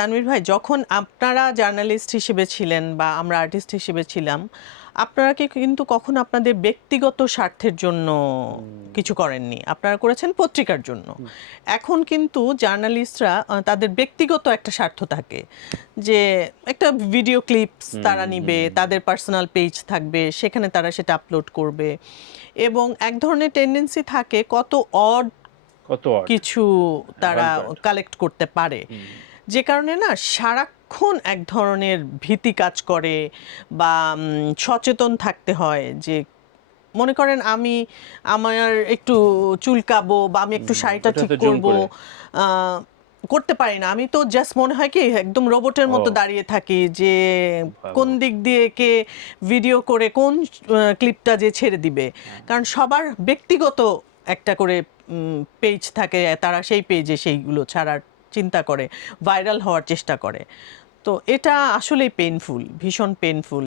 তানভীর ভাই, যখন আপনারা জার্নালিস্ট হিসেবে ছিলেন বা আমরা আর্টিস্ট হিসেবে ছিলাম, আপনারা কি কিন্তু কখনো আপনাদের ব্যক্তিগত স্বার্থের জন্য কিছু করেননি, আপনারা করেছেন পত্রিকার জন্য। এখন কিন্তু জার্নালিস্টরা তাদের ব্যক্তিগত একটা স্বার্থ থাকে, যে একটা ভিডিও ক্লিপস তারা নিবে, তাদের পার্সোনাল পেজ থাকবে, সেখানে তারা সেটা আপলোড করবে, এবং এক ধরনের টেন্ডেন্সি থাকে কত অড কিছু তারা কালেক্ট করতে পারে, যে কারণে না সারাক্ষণ এক ধরনের ভীতি কাজ করে বা সচেতন থাকতে হয়। যে মনে করেন আমি আমার একটু চুলকাবো বা আমি একটু শাড়িটা ঠিক করব, করতে পারি না। আমি তো জাস্ট মনে হয় কি একদম রোবটের মতো দাঁড়িয়ে থাকি, যে কোন দিক দিয়ে কে ভিডিও করে কোন ক্লিপটা যে ছেড়ে দিবে। কারণ সবার ব্যক্তিগত একটা করে পেজ থাকে, তারা সেই পেজে সেইগুলো ছাড়ার চিন্তা করে, ভাইরাল হওয়ার চেষ্টা করে। তো এটা আসলেই পেইনফুল, ভীষণ পেইনফুল।